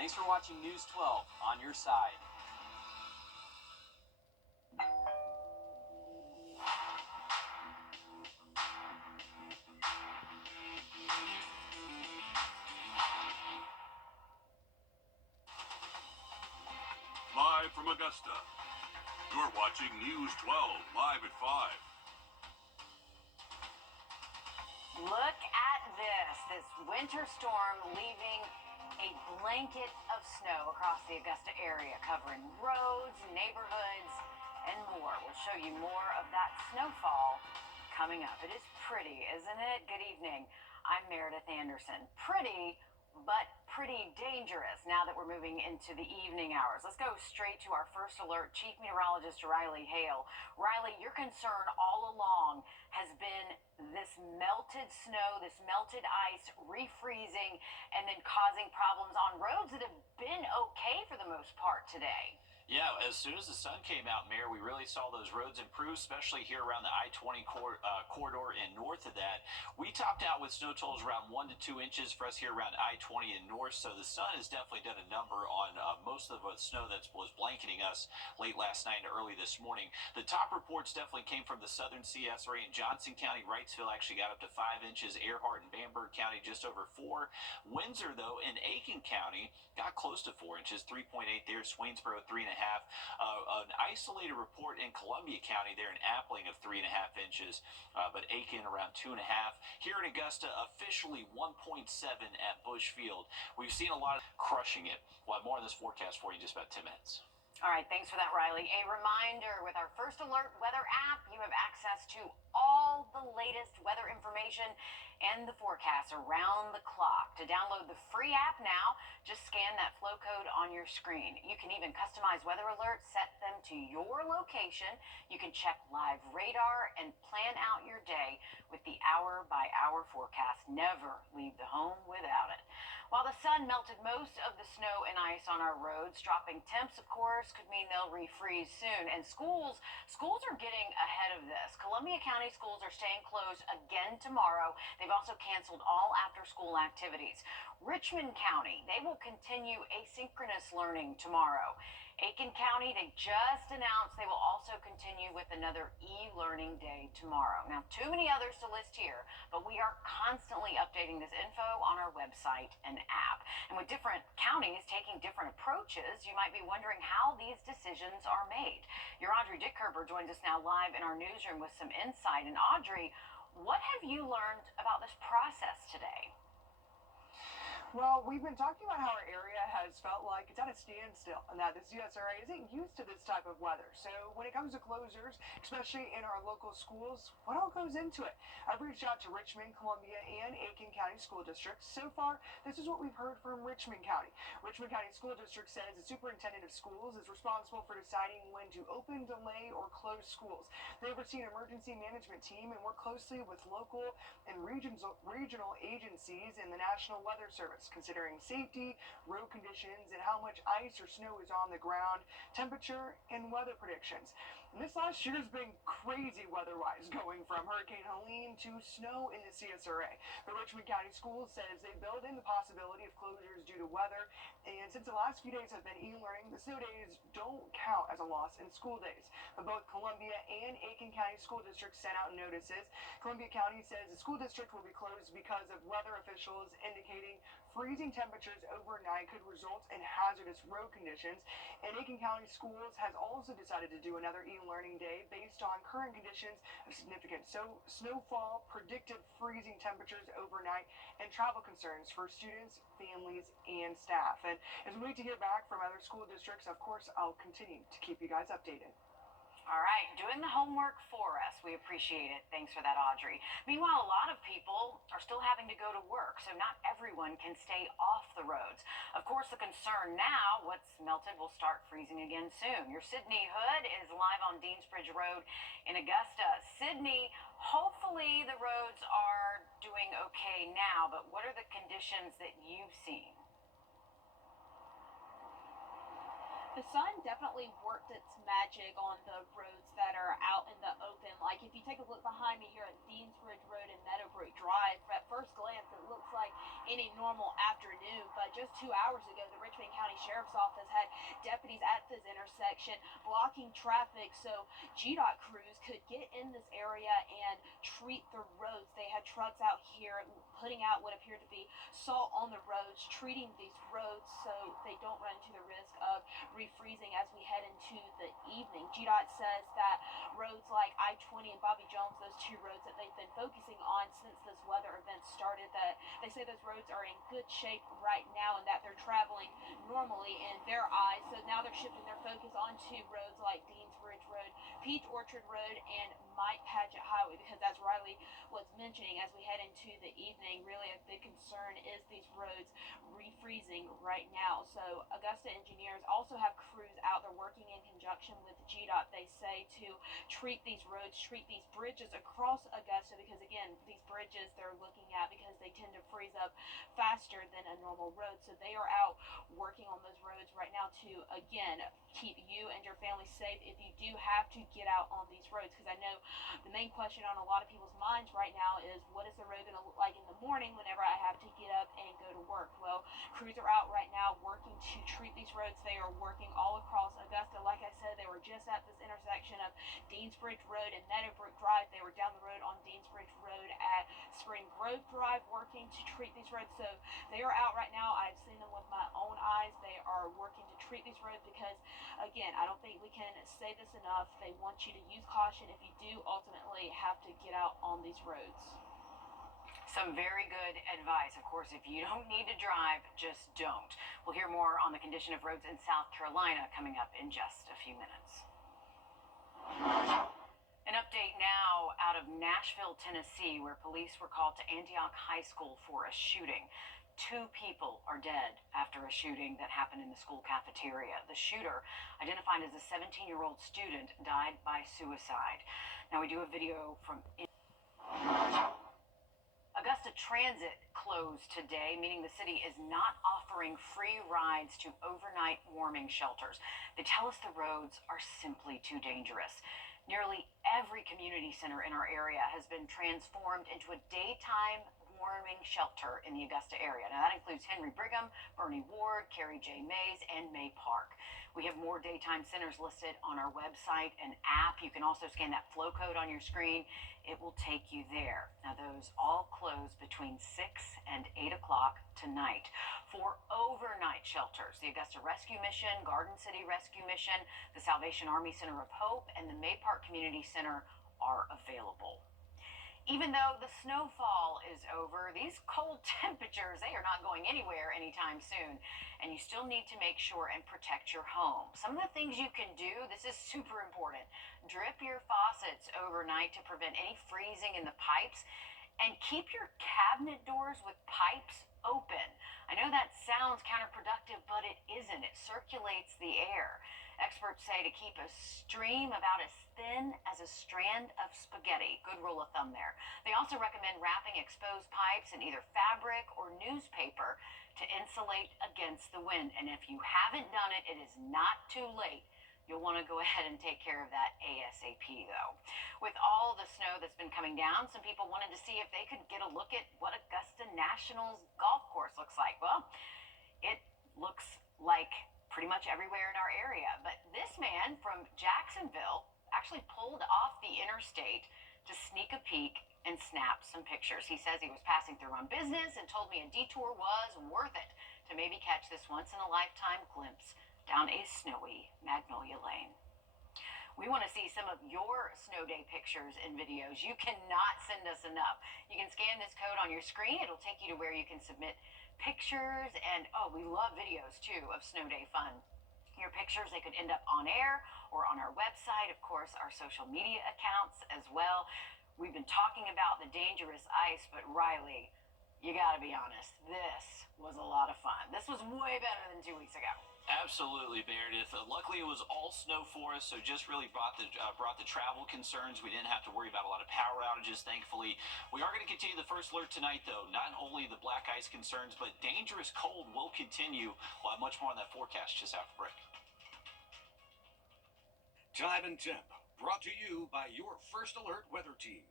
Thanks for watching News 12 on your side. Live from Augusta, you're watching News 12 live at 5. Look at this winter storm leaving a blanket of snow across the Augusta area, covering roads, neighborhoods, and more. We'll show you more of that snowfall coming up. It is pretty, isn't it? Good evening. I'm Meredith Anderson. Pretty, but pretty dangerous now that we're moving into the evening hours. Let's go straight to our first alert. Chief Meteorologist Riley Hale. Riley, your concern all along has been this melted snow, this melted ice refreezing and then causing problems on roads that have been okay for the most part today. Yeah, as soon as the sun came out, Mayor, we really saw those roads improve, especially here around the I-20 corridor and north of that. We topped out with snow totals around 1 to 2 inches for us here around I-20 and north, so the sun has definitely done a number on most of the snow that was blanketing us late last night and early this morning. The top reports definitely came from the southern CSRA in Johnson County. Wrightsville actually got up to 5 inches. Earhart and Bamberg County just over 4. Windsor, though, in Aiken County got close to 4 inches, 3.8 there. Swainsboro, 3.5. An isolated report in Columbia County there in Appling of 3.5 inches, but Aiken around 2.5. Here in Augusta, officially 1.7 at Bushfield. We've seen a lot of crushing it. We'll have more on this forecast for you in just about 10 minutes. All right, thanks for that, Riley. A reminder, with our First Alert weather app, you have access to all the latest weather information and the forecast around the clock. To download the free app now, just scan that flow code on your screen. You can even customize weather alerts, set them to your location. You can check live radar and plan out your day with the hour-by-hour forecast. Never leave the home without it. While the sun melted most of the snow and ice on our roads, dropping temps, of course, could mean they'll refreeze soon. And schools are getting ahead of this. Columbia County schools are staying closed again tomorrow. They've also canceled all after-school activities. Richmond County, they will continue asynchronous learning tomorrow. Aiken County, they just announced they will also continue with another e-learning day tomorrow. Now, too many others to list here, but we are constantly updating this info on our website and app. And with different counties taking different approaches, you might be wondering how these decisions are made. Your Audrey Dickherber joins us now live in our newsroom with some insight. And Audrey, what have you learned about this process today? Well, we've been talking about how our area has felt like it's at a standstill and that the CSRA isn't used to this type of weather. So when it comes to closures, especially in our local schools, what all goes into it? I've reached out to Richmond, Columbia, and Aiken County school districts. So far, this is what we've heard from Richmond County. Richmond County School District says the superintendent of schools is responsible for deciding when to open, delay, or close schools. They oversee an emergency management team and work closely with local and regional agencies and the National Weather Service, considering safety, road conditions, and how much ice or snow is on the ground, temperature, and weather predictions. And this last year has been crazy weather-wise, going from Hurricane Helene to snow in the CSRA. The Richmond County Schools says they build in the possibility of closures due to weather, and since the last few days have been e-learning, the snow days don't count as a loss in school days. But both Columbia and Aiken County School Districts sent out notices. Columbia County says the school district will be closed because of weather officials indicating freezing temperatures overnight could result in hazardous road conditions. And Aiken County Schools has also decided to do another e-learning day based on current conditions of significant snowfall, predicted freezing temperatures overnight, and travel concerns for students, families, and staff. And as we wait to hear back from other school districts, of course, I'll continue to keep you guys updated. All right, doing the homework for us. We appreciate it. Thanks for that, Audrey. Meanwhile, a lot of people are still having to go to work, so not everyone can stay off the roads. Of course, the concern now, what's melted will start freezing again soon. Your Sydney Hood is live on Deansbridge Road in Augusta. Sydney, hopefully the roads are doing okay now, but what are the conditions that you've seen? The sun definitely worked its magic on the roads that are out in the open. Like if you take a look behind me here at Deansbridge Road and Meadowbrook Drive, at first glance it looks like any normal afternoon, but just 2 hours ago, the Richmond County Sheriff's Office had deputies at this intersection blocking traffic so GDOT crews could get in this area and treat the roads. They had trucks out here putting out what appeared to be salt on the roads, treating these roads so they don't run into the risk of refreezing as we head into the evening. GDOT says that roads like I-20 and Bobby Jones, those two roads that they've been focusing on since this weather event started, that they say those roads are in good shape right now and that they're traveling normally in their eyes. So now they're shifting their focus onto roads like Deansbridge Road, Peach Orchard Road, and Mike Paget Highway, because as Riley was mentioning, as we head into the evening, really a big concern is these roads refreezing right now. So Augusta engineers also have crews out there working in conjunction with GDOT, they say, to treat these roads, treat these bridges across Augusta, because again, these bridges they're looking at because they tend to freeze up faster than a normal road. So they are out working on those roads right now to, again, keep you and your family safe if you do have to get out on these roads, because I know the main question on a lot of people's minds right now is, what is the road going to look like in the morning whenever I have to get up and go to work? Well, crews are out right now working to treat these roads. They are working all across Augusta. Like I said, they were just at this intersection of Deansbridge Road and Meadowbrook Drive. They were down the road on Deansbridge Road at Spring Grove Drive working to treat these roads. So they are out right now. I've seen them with my own eyes. They are working to treat these roads because, again, I don't think we can say this enough. They want you to use caution if you do ultimately have to get out on these roads. Some very good advice. Of course, if you don't need to drive, just don't. We'll hear more on the condition of roads in South Carolina coming up in just a few minutes. An update now out of Nashville, Tennessee, where police were called to Antioch High School for a shooting. 2 people are dead after a shooting that happened in the school cafeteria. The shooter, identified as a 17-year-old student, died by suicide. Now we do a video from Augusta Transit closed today, meaning the city is not offering free rides to overnight warming shelters. They tell us the roads are simply too dangerous. Nearly every community center in our area has been transformed into a daytime warming shelter in the Augusta area. Now that includes Henry Brigham, Bernie Ward, Carrie J. Mays, and May Park. We have more daytime centers listed on our website and app. You can also scan that flow code on your screen. It will take you there. Now those all close between 6 and 8 o'clock tonight. For overnight shelters, the Augusta Rescue Mission, Garden City Rescue Mission, the Salvation Army Center of Hope, and the May Park Community Center are available. Even though the snowfall is over, these cold temperatures, they are not going anywhere anytime soon. And you still need to make sure and protect your home. Some of the things you can do, this is super important. Drip your faucets overnight to prevent any freezing in the pipes. And keep your cabinet doors with pipes open. I know that sounds counterproductive, but it isn't. It circulates the air. Experts say to keep a stream about as thin as a strand of spaghetti. Good rule of thumb there. They also recommend wrapping exposed pipes in either fabric or newspaper to insulate against the wind. And if you haven't done it, it is not too late. You'll want to go ahead and take care of that ASAP, though. With all the snow that's been coming down, some people wanted to see if they could get a look at what Augusta National's golf course looks like. Well, it looks like pretty much everywhere in our area. But this man from Jacksonville actually pulled off the interstate to sneak a peek and snap some pictures. He says he was passing through on business and told me a detour was worth it to maybe catch this once-in-a-lifetime glimpse down a snowy Magnolia Lane. We want to see some of your snow day pictures and videos. You cannot send us enough. You can scan this code on your screen. It'll take you to where you can submit pictures, and we love videos too of snow day fun. Your pictures, they could end up on air or on our website, of course, our social media accounts as well. We've been talking about the dangerous ice, but Riley, you gotta be honest, this was a lot of fun. This was way better than 2 weeks ago. Absolutely, Meredith. Luckily, it was all snow for us, so just really brought the travel concerns. We didn't have to worry about a lot of power outages, thankfully. We are going to continue the first alert tonight, though. Not only the black ice concerns, but dangerous cold will continue. We'll have much more on that forecast just after break. Time and temp, brought to you by your First Alert weather team.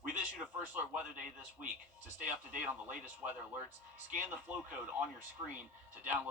We've issued a First Alert Weather Day this week. To stay up to date on the latest weather alerts, scan the flow code on your screen to download